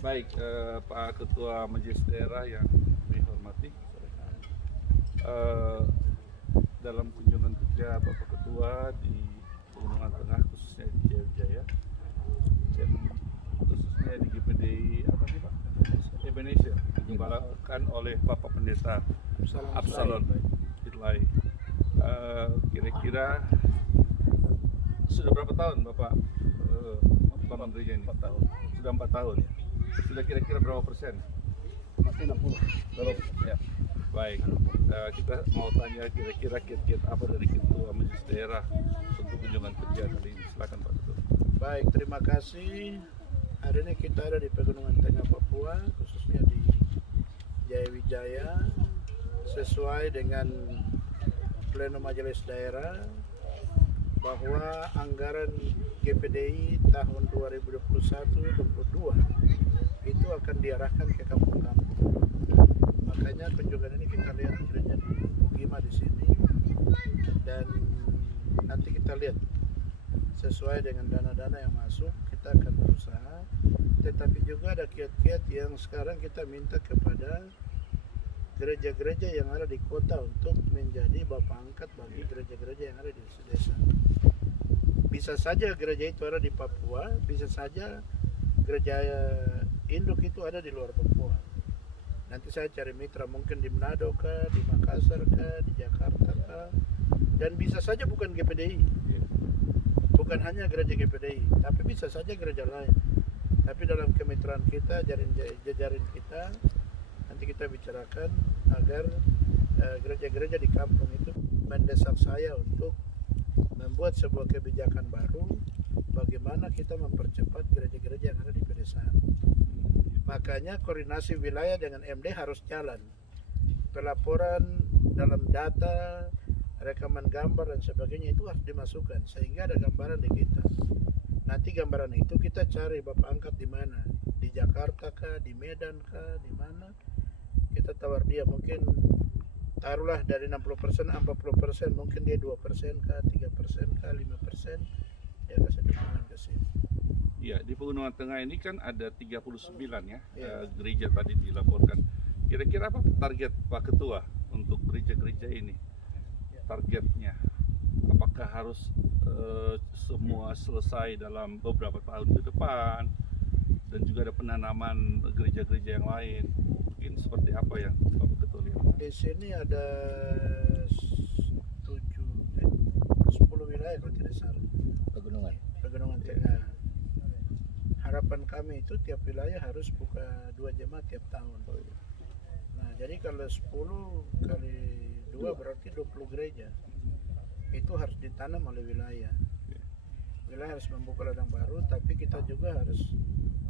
Baik, Pak Ketua Majelis Daerah yang kami hormati, dalam kunjungan kerja Bapak Ketua di Pegunungan Tengah, khususnya di Jaya Wijaya dan khususnya di GPDI apa sih Pak? Ebenezer, digembalakan oleh Bapak Pendeta Absalon Hitlai. Kira-kira sudah berapa tahun Bapak bangun gereja ini? 4 tahun. Sudah 4 tahun. Sudah kira-kira berapa persen? Masih 60. Belum. Ya. Baik. Kita mau tanya kira-kira kiat-kiat apa dari Ketua Majelis Daerah untuk kunjungan kerja kali ini. Silakan Pak Ketua. Baik, terima kasih. Hari ini kita ada di Pegunungan Tengah Papua, khususnya di Jaya Wijaya, sesuai dengan Pleno Majelis Daerah bahwa anggaran GPDI tahun 2021-2022 itu akan diarahkan ke kampung-kampung. Makanya kunjungan ini kita lihat gereja di Bugima di sini, dan nanti kita lihat sesuai dengan dana-dana yang masuk kita akan berusaha. Tetapi juga ada kiat-kiat yang sekarang kita minta kepada gereja-gereja yang ada di kota untuk menjadi bapak angkat bagi gereja-gereja yang ada di desa. Bisa saja gereja itu ada di Papua, bisa saja gereja induk itu ada di luar Papua. Nanti saya cari mitra mungkin di Manado kah, di Makassar kah, di Jakarta kah, dan bisa saja bukan GPDI, bukan hanya gereja GPDI, tapi bisa saja gereja lain. Tapi dalam kemitraan kita, jajarin kita, nanti kita bicarakan agar gereja-gereja di kampung itu mendesak saya untuk membuat sebuah kebijakan baru bagaimana kita mempercepat gereja-gereja yang ada di pedesaan. Makanya koordinasi wilayah dengan MD harus jalan. Pelaporan dalam data, rekaman gambar dan sebagainya itu harus dimasukkan sehingga ada gambaran di kita. Nanti gambaran itu kita cari bapak angkat di mana, di Jakarta kah, di Medan kah, di mana. Kita tawar dia, mungkin taruhlah dari 60%, 40%, mungkin dia 2% kah, 3% kah, 5%, dia kasih dukungan ke sini. Iya, di Pegunungan Tengah ini kan ada 39 ya, gereja tadi dilaporkan. Kira-kira apa target Pak Ketua untuk gereja-gereja ini? Targetnya, apakah harus semua selesai dalam beberapa tahun ke depan? Dan juga ada penanaman gereja-gereja yang lain. Mungkin seperti apa yang Bapak Ketua lihat? Di sini ada 10 wilayah kalau tidak salah. Pegunungan Tengah. Harapan kami itu tiap wilayah harus buka 2 jemaat tiap tahun. Nah, jadi kalau 10 kali 2 berarti 20 gereja. Itu harus ditanam oleh wilayah. Wilayah harus membuka ladang baru, tapi kita juga harus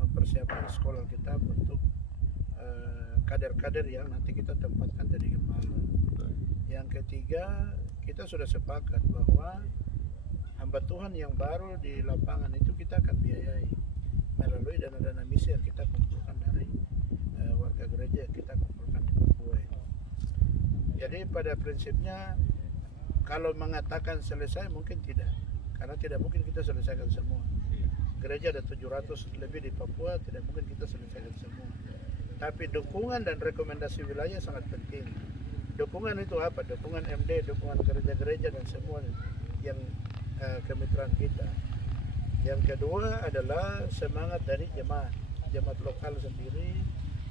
mempersiapkan sekolah kita untuk kader-kader yang nanti kita tempatkan jadi gembala. Yang ketiga, kita sudah sepakat bahwa hamba Tuhan yang baru di lapangan itu kita akan biayai melalui dana-dana misi yang kita kumpulkan dari warga gereja yang kita kumpulkan di Papua. Jadi pada prinsipnya kalau mengatakan selesai mungkin tidak, karena tidak mungkin kita selesaikan semua. Gereja ada 700 lebih di Papua, tidak mungkin kita selesaikan semua. Tapi dukungan dan rekomendasi wilayah sangat penting. Dukungan itu apa? Dukungan MD, dukungan gereja-gereja dan semua yang kemitraan kita. Yang kedua adalah semangat dari jemaat lokal sendiri.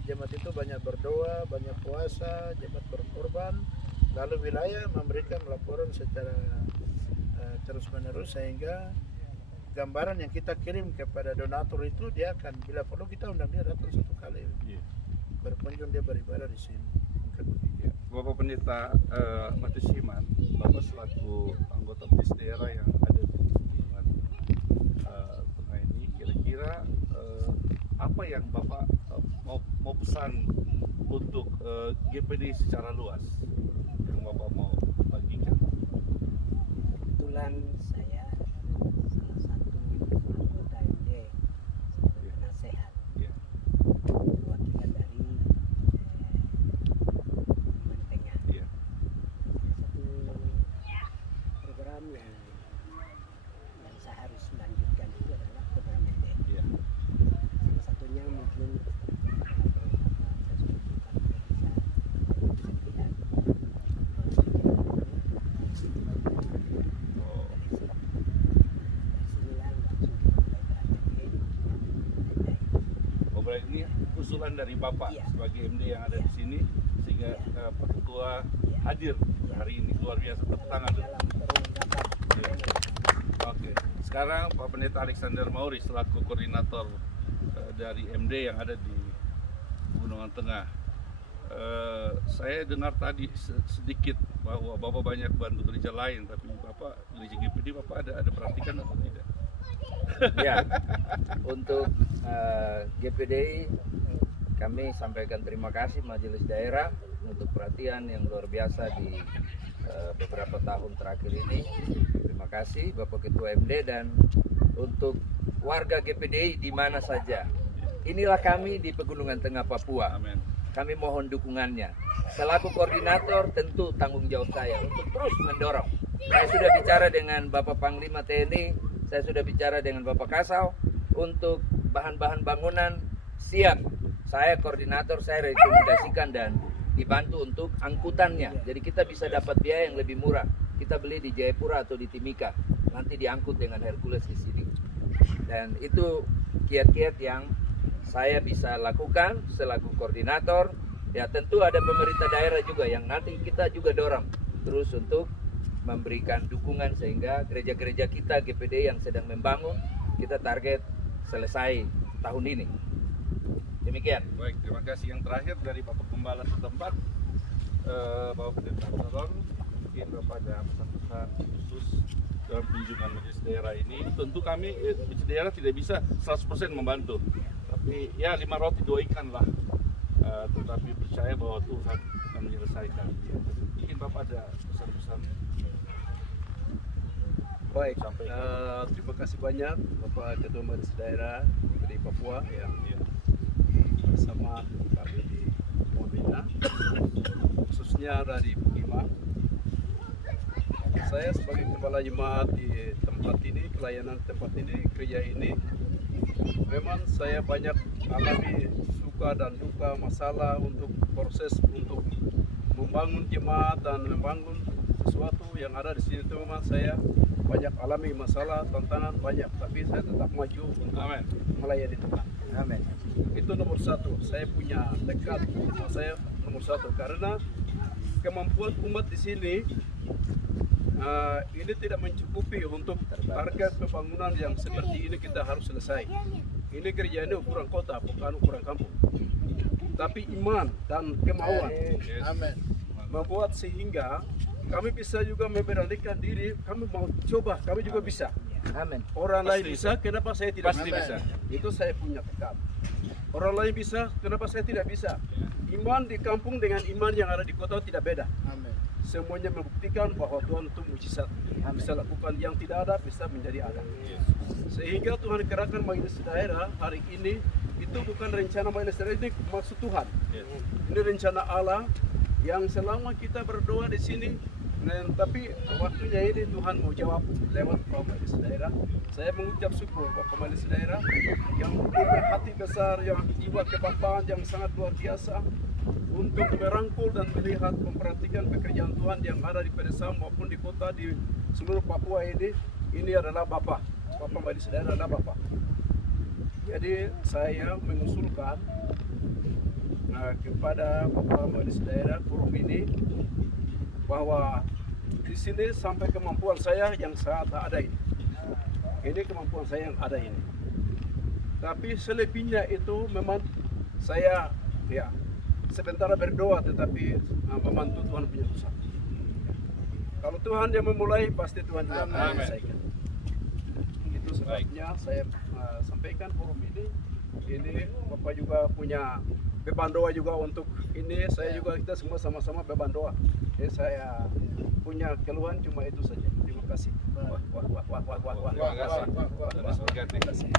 Jemaat itu banyak berdoa, banyak puasa, jemaat berkorban. Lalu wilayah memberikan laporan secara terus-menerus sehingga gambaran yang kita kirim kepada donatur itu dia akan, bila perlu kita undang dia datang 1 kali berkunjung, dia beribadah di sini. Bapak Pendeta Matius Himan, Bapak selaku anggota Majelis Daerah yang ada di Pegunungan Tengah ini, kira-kira apa yang Bapak mau pesan untuk GPD secara luas yang Bapak mau bagikan? Kebetulan saya salah satu anggota MD sebagai penasehat, perwakilan dari Pegunungan Tengah. Satu program yang saya harus melanjutkan itu adalah program MD. Salah satunya mungkin usulan dari Bapak Iya. sebagai MD yang ada di sini sehingga Pak Ketua hadir hari ini. Luar biasa, tepuk tangan. dalam kurun dapat Oke, sekarang Pak Pendeta Alexander Mauri selaku koordinator dari MD yang ada di Pegunungan Tengah. Saya dengar tadi sedikit bahwa Bapak banyak bantu gereja lain, tapi Bapak gereja GPD Bapak ada perhatikan atau tidak? Ya, untuk GPD kami sampaikan terima kasih Majelis Daerah untuk perhatian yang luar biasa di beberapa tahun terakhir ini. Terima kasih Bapak Ketua MD dan untuk warga GPD di mana saja. Inilah kami di Pegunungan Tengah Papua. Amin. Kami mohon dukungannya. Selaku koordinator tentu tanggung jawab saya untuk terus mendorong. Saya sudah bicara dengan Bapak Panglima TNI, saya sudah bicara dengan Bapak Kasau untuk bahan-bahan bangunan siap. Saya koordinator, saya rekomendasikan dan dibantu untuk angkutannya. Jadi kita bisa dapat biaya yang lebih murah. Kita beli di Jayapura atau di Timika, nanti diangkut dengan Hercules di sini. Dan itu kiat-kiat yang saya bisa lakukan selaku koordinator. Ya tentu ada pemerintah daerah juga yang nanti kita juga dorong terus untuk memberikan dukungan sehingga gereja-gereja kita GPD yang sedang membangun kita target selesai tahun ini. Demikian. Baik, terima kasih. Yang terakhir dari Bapak Pembala setempat, Bapak Pendeta Saron, mungkin Bapak ada pesan-pesan khusus dalam kunjungan majelis daerah ini. Tentu kami majelis daerah tidak bisa 100% membantu, tapi ya 5 roti 2 ikan lah. Tetapi percaya bahwa Tuhan akan menyelesaikan. Mungkin Bapak ada pesan-pesan. Baik, Sampaikan. terima kasih banyak Bapak Ketua Majelis Daerah di Papua yang bersama kami di Wamena, khususnya dari Bukima. Saya sebagai kepala jemaat di tempat ini, pelayanan tempat ini, gereja ini, memang saya banyak alami suka dan duka, masalah untuk proses untuk membangun jemaat dan membangun sesuatu yang ada di sini. Itu memang saya banyak alami masalah, tantangan banyak, tapi saya tetap maju untuk Amin. melayani Tuhan. Amin. Itu nomor satu. Saya punya tekad, itu saya nomor satu karena kemampuan umat di sini ini tidak mencukupi untuk target pembangunan yang seperti ini kita harus selesai. Ini gereja ini ukuran kota, bukan ukuran kampung. Tapi iman dan kemauan Amin. membuat sehingga kami bisa juga memberanikan diri, kami mau coba, kami juga bisa. Amin. Orang lain Pasti. bisa, kenapa saya tidak Pasti bisa? bisa. Itu saya punya tekad. Orang lain bisa, kenapa saya tidak bisa? Iman di kampung dengan iman yang ada di kota tidak beda. Amin. Semuanya membuktikan bahwa Tuhan itu mujizat. Bisa lakukan yang tidak ada, bisa menjadi ada. Sehingga Tuhan kerahkan majelis daerah hari ini, itu bukan rencana majelis daerah, ini maksud Tuhan. Ini rencana Allah yang selama kita berdoa di sini, tapi waktunya ini Tuhan mau jawab lewat Bapak Majelis Daerah. Saya mengucap syukur Bapak Majelis Daerah yang punya hati besar, yang jiwa kebapaan yang sangat luar biasa untuk merangkul dan melihat memperhatikan pekerjaan Tuhan yang ada di pedesaan maupun di kota di seluruh Papua ini. Ini adalah Bapak Majelis Daerah adalah Bapak. Jadi saya mengusulkan kepada Bapak Majelis Daerah forum ini bahwa di sini sampai kemampuan saya yang saat ada ini. Ini kemampuan saya yang ada ini. Tapi selebihnya itu memang saya ya sebentar berdoa tetapi membantu Tuhan punya usaha. Kalau Tuhan yang memulai pasti Tuhan juga akan menyelesaikan. Itu sebabnya saya sampaikan forum ini. Ini Bapak juga punya beban doa juga untuk ini. Saya juga kita semua sama-sama beban doa. Jadi saya punya keluhan cuma itu saja. Terima kasih. Terima kasih. Wah. Terima kasih.